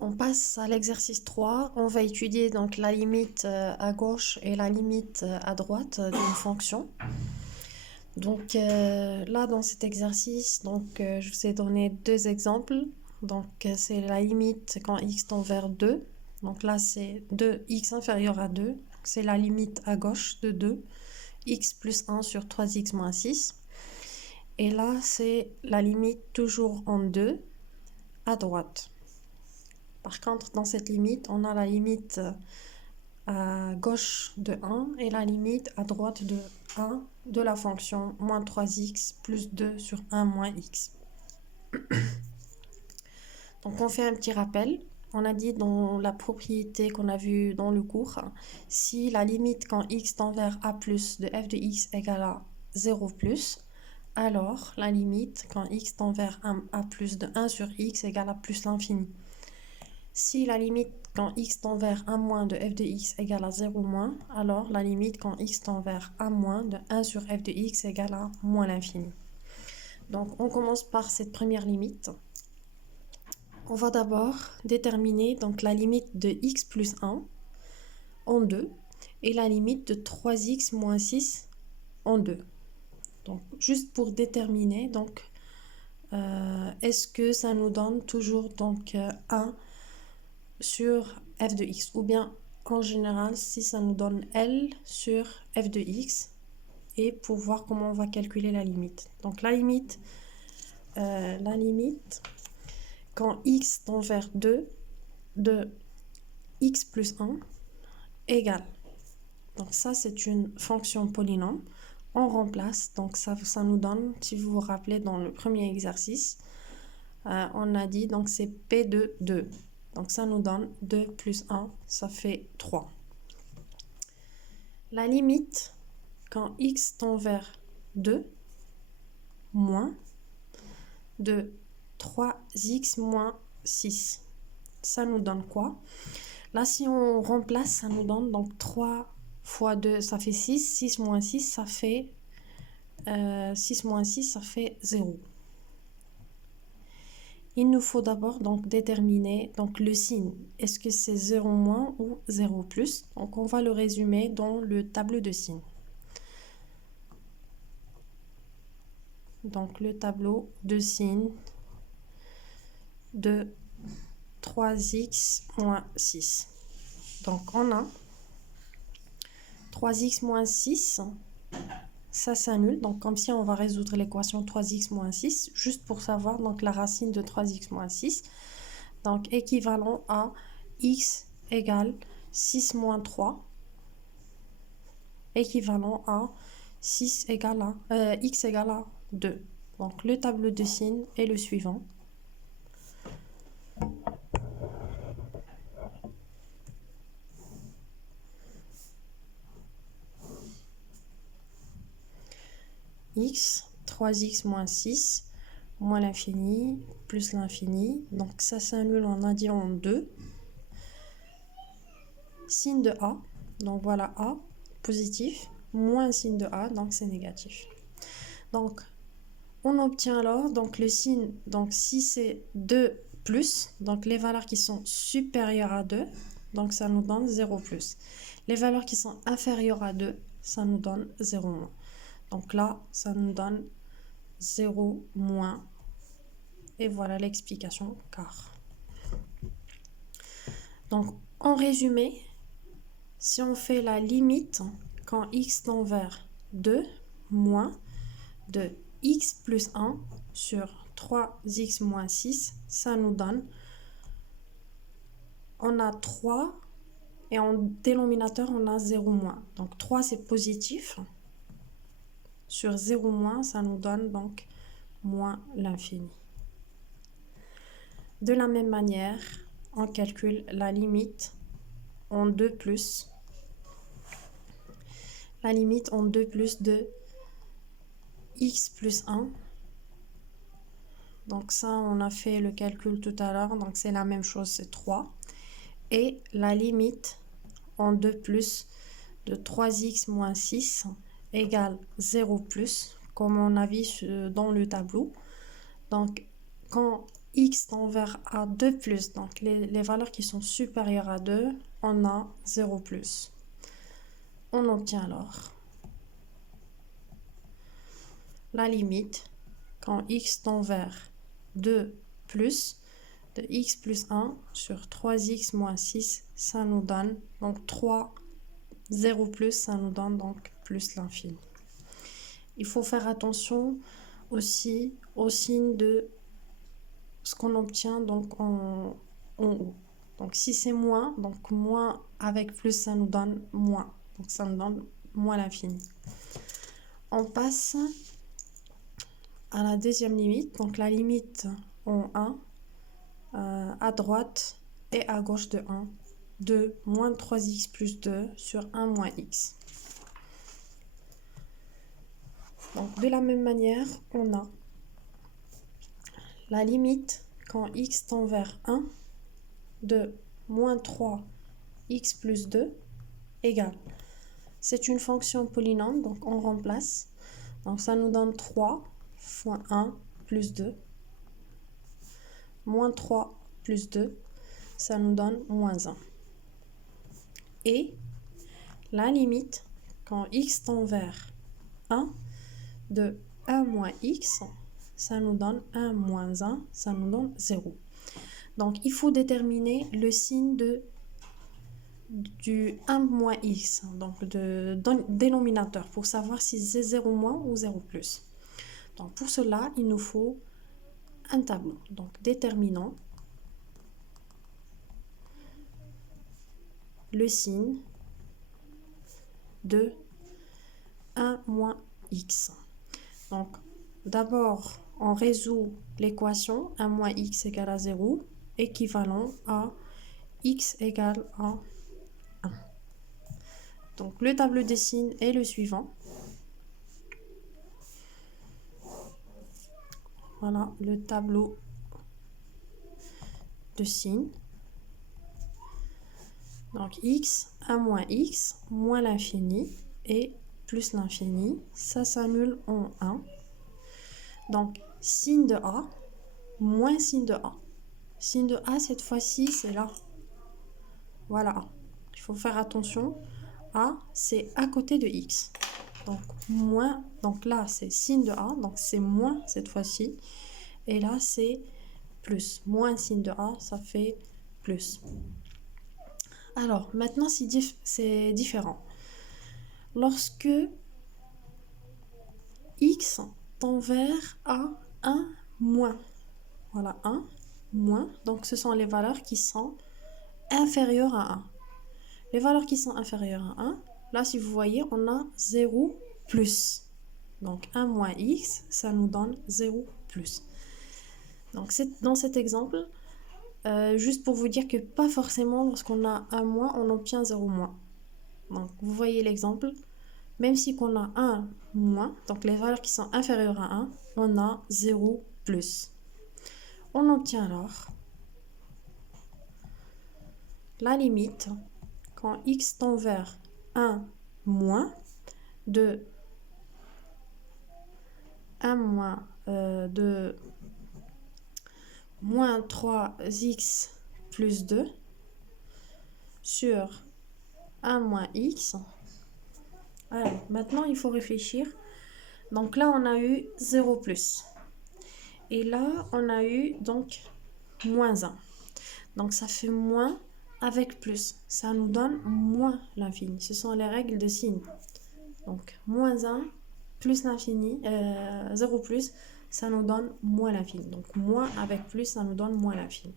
On passe à l'exercice 3. On va étudier donc la limite à gauche et la limite à droite d'une fonction. Donc là, dans cet exercice, je vous ai donné deux exemples. Donc c'est la limite quand x tend vers 2. Donc là, c'est 2x inférieur à 2. C'est la limite à gauche de 2. X plus 1 sur 3x moins 6. Et là, c'est la limite toujours en 2 à droite. Par contre, dans cette limite, on a la limite à gauche de 1 et la limite à droite de 1 de la fonction moins 3x plus 2 sur 1 moins x. Donc on fait un petit rappel. On a dit dans la propriété qu'on a vue dans le cours, si la limite quand x tend vers a plus de f de x égale à 0 plus, alors la limite quand x tend vers a plus de 1 sur x égale à plus l'infini. Si la limite quand x tend vers 1 moins de f de x égale à 0 moins, alors la limite quand x tend vers 1 moins de 1 sur f de x égale à moins l'infini. Donc on commence par cette première limite. On va d'abord déterminer donc la limite de x plus 1 en 2 et la limite de 3x moins 6 en 2. Donc juste pour déterminer, est-ce que ça nous donne toujours 1 sur f de x, ou bien en général si ça nous donne L sur f de x, et pour voir comment on va calculer la limite. Donc la limite quand x tend vers 2 de x plus 1 égale, donc ça c'est une fonction polynôme, on remplace, donc ça nous donne, si vous vous rappelez dans le premier exercice, on a dit donc c'est p de 2. Donc ça nous donne 2 plus 1, ça fait 3. La limite, quand x tend vers 2, moins de 3x moins 6. Ça nous donne quoi? Là, si on remplace, ça nous donne donc 3 fois 2, ça fait 6. 6 moins 6, ça fait 6 moins 6, ça fait 0. Il nous faut d'abord donc déterminer donc le signe. Est-ce que c'est 0 moins ou 0 plus? Donc on va le résumer dans le tableau de signes. Donc le tableau de signes de 3x moins 6. Donc on a 3x moins 6, ça s'annule. Donc comme si on va résoudre l'équation 3x moins 6, juste pour savoir donc la racine de 3x moins 6. Donc équivalent à x égale 6 moins 3, équivalent à 6 égale à, x égale à 2. Donc le tableau de signes est le suivant. X, 3x moins 6, moins l'infini, plus l'infini. Donc ça s'annule, on a dit en 2. Signe de A, donc voilà A, positif, moins signe de A, donc c'est négatif. Donc on obtient alors donc le signe, donc si c'est 2 plus, donc les valeurs qui sont supérieures à 2, donc ça nous donne 0 plus. Les valeurs qui sont inférieures à 2, ça nous donne 0 moins. Donc là, ça nous donne 0 moins. Et voilà l'explication car. Donc, en résumé, si on fait la limite quand x tend vers 2 moins de x plus 1 sur 3x moins 6, ça nous donne, on a 3 et en dénominateur, on a 0 moins. Donc 3 c'est positif. Sur 0 moins, ça nous donne donc moins l'infini. De la même manière, on calcule la limite en 2 plus. La limite en 2 plus de x plus 1. Donc ça, on a fait le calcul tout à l'heure. Donc c'est la même chose, c'est 3. Et la limite en 2 plus de 3x moins 6 égale 0 plus, comme on a vu dans le tableau. Donc quand x tend vers a 2 plus, donc les valeurs qui sont supérieures à 2, on a 0 plus. On obtient alors la limite quand x tend vers 2 plus de x plus 1 sur 3x moins 6, ça nous donne donc 3, 0 plus, ça nous donne donc plus l'infini. Il faut faire attention aussi au signe de ce qu'on obtient donc en haut. Donc si c'est moins, donc moins avec plus, ça nous donne moins. Donc ça nous donne moins l'infini. On passe à la deuxième limite. Donc la limite en 1 à droite et à gauche de 1 de moins 3x plus 2 sur 1 moins x. Donc de la même manière, on a la limite quand x tend vers 1 de moins 3x plus 2 égale. C'est une fonction polynôme, donc on remplace. Donc ça nous donne 3 fois 1 plus 2. Moins 3 plus 2, ça nous donne moins 1. Et la limite, quand x tend vers 1, de 1 moins x, ça nous donne 1 moins 1, ça nous donne 0. Donc il faut déterminer le signe du 1 moins x, donc de dénominateur, pour savoir si c'est 0 moins ou 0 plus. Donc pour cela, il nous faut un tableau. Donc déterminons le signe de 1 moins x. Donc d'abord, on résout l'équation 1 moins x égale à 0, équivalent à x égale à 1. Donc le tableau des signes est le suivant. Voilà le tableau de signes. Donc x, 1 moins x, moins l'infini et plus l'infini. Ça s'annule en 1. Donc signe de a, moins signe de a. Signe de a, cette fois-ci, c'est là. Voilà. Il faut faire attention. A, c'est à côté de x. Donc moins, donc là, c'est signe de a, donc c'est moins cette fois-ci. Et là, c'est plus. Moins signe de a, ça fait plus. Alors, maintenant, c'est différent. Lorsque x tend vers a 1 moins. Voilà, 1 moins. Donc, ce sont les valeurs qui sont inférieures à 1. Les valeurs qui sont inférieures à 1, là, si vous voyez, on a 0 plus. Donc, 1 moins x, ça nous donne 0 plus. Donc, dans cet exemple, juste pour vous dire que pas forcément, lorsqu'on a 1 moins, on obtient 0 moins. Donc, vous voyez l'exemple. Même si on a 1 moins, donc les valeurs qui sont inférieures à 1, on a 0 plus. On obtient alors la limite quand x tend vers 1 moins de 1 moins de moins 3x plus 2 sur 1 moins x. Alors, maintenant, il faut réfléchir. Donc là, on a eu 0 plus. Et là, on a eu donc moins 1. Donc ça fait moins avec plus. Ça nous donne moins l'infini. Ce sont les règles de signe. Donc moins 1 plus l'infini, 0 plus, ça nous donne moins l'infini. Donc moins avec plus, ça nous donne moins l'infini.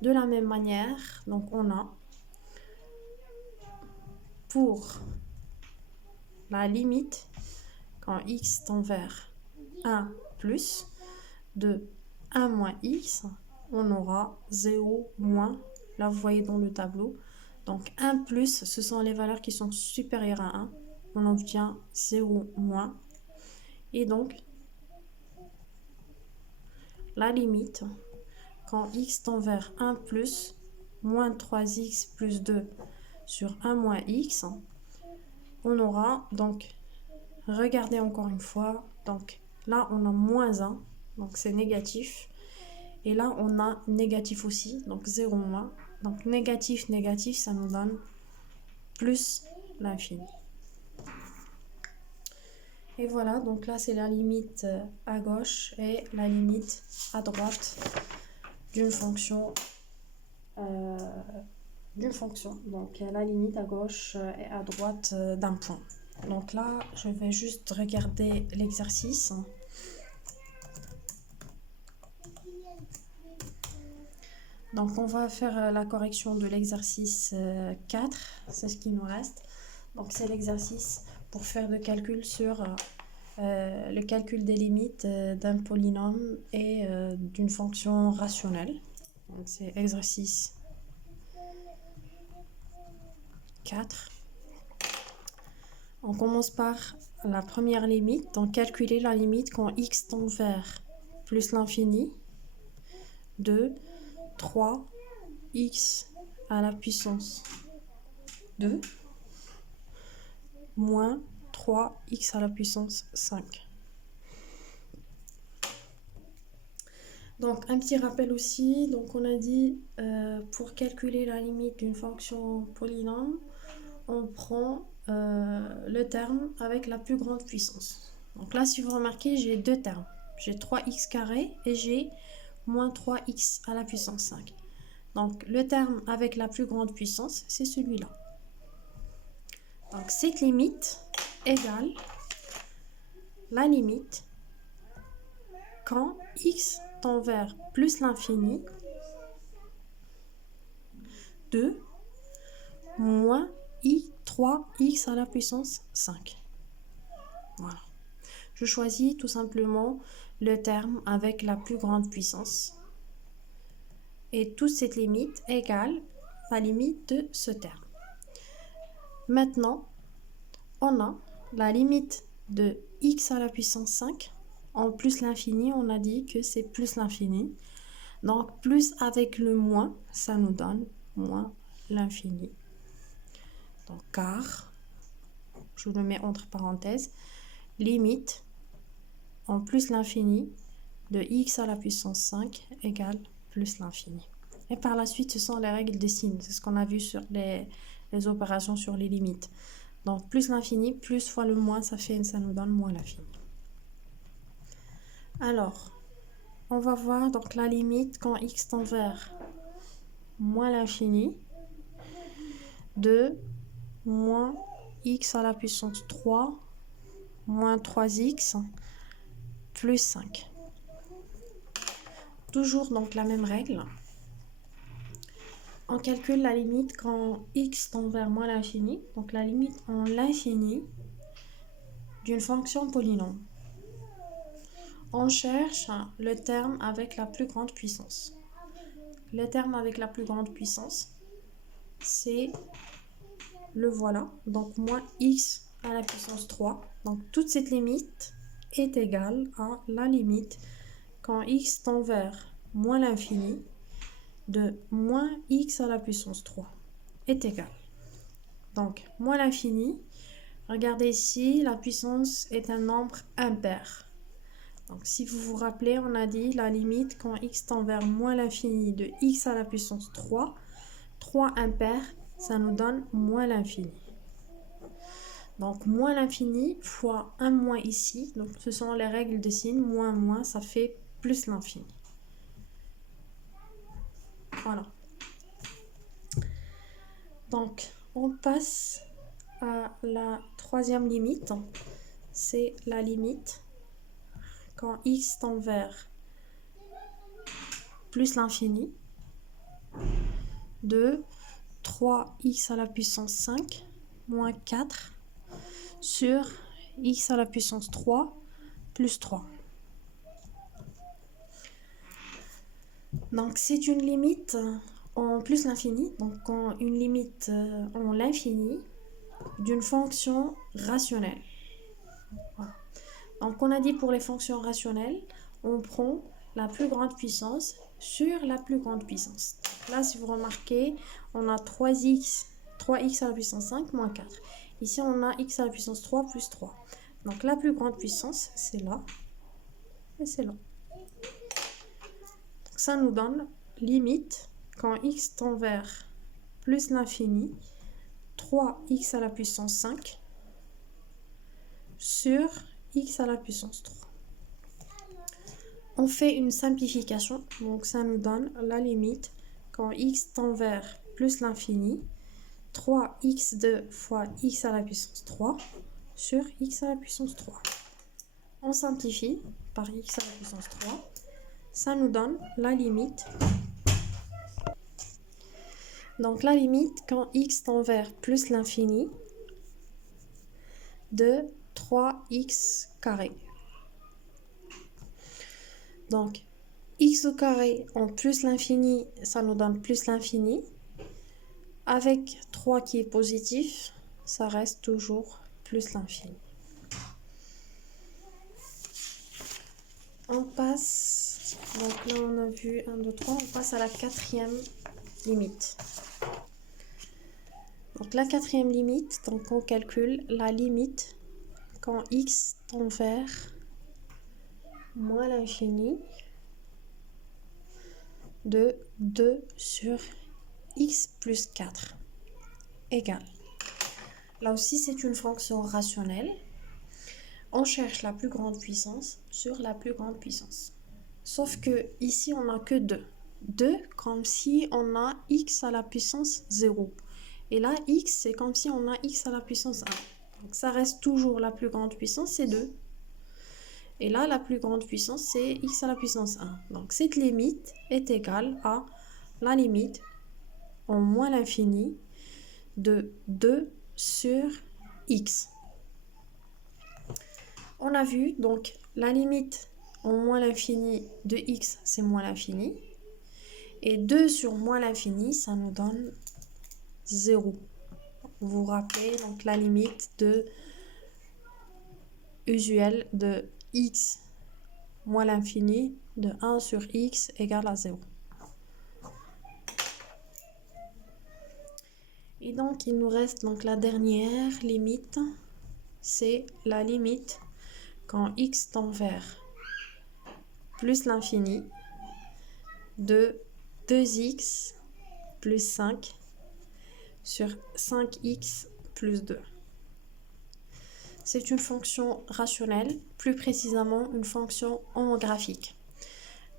De la même manière, donc on a pour la limite quand x tend vers 1 plus de 1 moins x, on aura 0 moins. Là, vous voyez dans le tableau. Donc 1 plus, ce sont les valeurs qui sont supérieures à 1. On obtient 0 moins. Et donc, la limite, quand x tend vers 1 plus, moins 3x plus 2 sur 1 moins x, on aura donc, regardez encore une fois, donc là on a moins 1, donc c'est négatif. Et là, on a négatif aussi, donc 0 moins. Donc négatif, négatif, ça nous donne plus l'infini. Et voilà, donc là, c'est la limite à gauche et la limite à droite d'une fonction. Donc, la limite à gauche et à droite d'un point. Donc là, je vais juste regarder l'exercice. Donc, on va faire la correction de l'exercice 4. C'est ce qui nous reste. Donc, c'est l'exercice pour faire le calcul sur le calcul des limites d'un polynôme et d'une fonction rationnelle. Donc, c'est exercice 4. On commence par la première limite. Donc, calculer la limite quand x tend vers plus l'infini de 3x à la puissance 2 moins 3x à la puissance 5. Donc, un petit rappel aussi. Donc, on a dit pour calculer la limite d'une fonction polynôme, on prend le terme avec la plus grande puissance. Donc là, si vous remarquez, j'ai deux termes. J'ai 3x carré et j'ai moins 3x à la puissance 5. Donc, le terme avec la plus grande puissance, c'est celui-là. Donc, cette limite égale la limite quand x tend vers plus l'infini de moins 3x à la puissance 5. Voilà. Je choisis tout simplement le terme avec la plus grande puissance. Et toute cette limite égale la limite de ce terme. Maintenant, on a la limite de x à la puissance 5. En plus l'infini, on a dit que c'est plus l'infini. Donc, plus avec le moins, ça nous donne moins l'infini. Donc, car, je le mets entre parenthèses, limite en plus l'infini de x à la puissance 5 égale plus l'infini. Et par la suite, ce sont les règles des signes. C'est ce qu'on a vu sur les opérations sur les limites. Donc, plus l'infini, plus fois le moins, ça nous donne moins l'infini. Alors, on va voir donc la limite quand x tend vers moins l'infini de moins x à la puissance 3 moins 3x plus 5. Toujours donc la même règle. On calcule la limite quand x tend vers moins l'infini, donc la limite en l'infini d'une fonction polynôme. On cherche le terme avec la plus grande puissance. Le terme avec la plus grande puissance, c'est le voilà, donc moins x à la puissance 3. Donc toute cette limite est égale à la limite quand x tend vers moins l'infini de moins x à la puissance 3 est égal. Donc, moins l'infini, regardez ici, la puissance est un nombre impair. Donc, si vous vous rappelez, on a dit la limite quand x tend vers moins l'infini de x à la puissance 3, 3 impair, ça nous donne moins l'infini. Donc, moins l'infini fois un moins ici, donc ce sont les règles de signes, moins, moins, ça fait plus l'infini. Voilà. Donc, on passe à la troisième limite. C'est la limite quand x tend vers plus l'infini de 3x à la puissance 5 moins 4 sur x à la puissance 3 plus 3. Donc, c'est une limite en plus l'infini, donc une limite en l'infini d'une fonction rationnelle. Voilà. Donc, on a dit pour les fonctions rationnelles, on prend la plus grande puissance sur la plus grande puissance. Là, si vous remarquez, on a 3x à la puissance 5 moins 4. Ici, on a x à la puissance 3 plus 3. Donc, la plus grande puissance, c'est là et c'est là. Ça nous donne limite quand x tend vers plus l'infini, 3x à la puissance 5 sur x à la puissance 3. On fait une simplification, donc ça nous donne la limite quand x tend vers plus l'infini, 3x2 fois x à la puissance 3 sur x à la puissance 3. On simplifie par x à la puissance 3. Ça nous donne la limite. Donc la limite quand x tend vers plus l'infini de 3x carré. Donc x au carré en plus l'infini, ça nous donne plus l'infini. Avec 3 qui est positif, ça reste toujours plus l'infini. On passe, donc là on a vu 1, 2, 3, on passe à la quatrième limite. Donc la quatrième limite, donc on calcule la limite quand x tend vers moins l'infini de 2 sur x plus 4 égale. Là aussi c'est une fonction rationnelle. On cherche la plus grande puissance sur la plus grande puissance. Sauf que ici on n'a que 2. 2 comme si on a x à la puissance 0. Et là x c'est comme si on a x à la puissance 1. Donc ça reste toujours la plus grande puissance, c'est 2. Et là la plus grande puissance c'est x à la puissance 1. Donc cette limite est égale à la limite en moins l'infini de 2 sur x. On a vu, donc, la limite en moins l'infini de x, c'est moins l'infini. Et 2 sur moins l'infini, ça nous donne 0. Vous vous rappelez, donc, la limite usuelle de x moins l'infini de 1 sur x égale à 0. Et donc, il nous reste donc la dernière limite, c'est la limite quand x tend vers plus l'infini de 2x plus 5 sur 5x plus 2. C'est une fonction rationnelle, plus précisément une fonction homographique.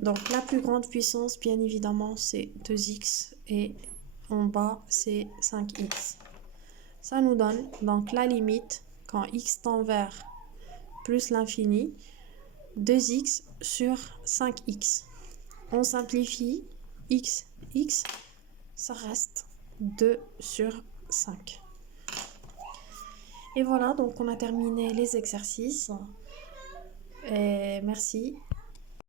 Donc la plus grande puissance, bien évidemment, c'est 2x et en bas, c'est 5x. Ça nous donne donc la limite quand x tend vers plus l'infini, 2x sur 5x. On simplifie x, ça reste 2 sur 5. Et voilà, donc on a terminé les exercices. Et merci.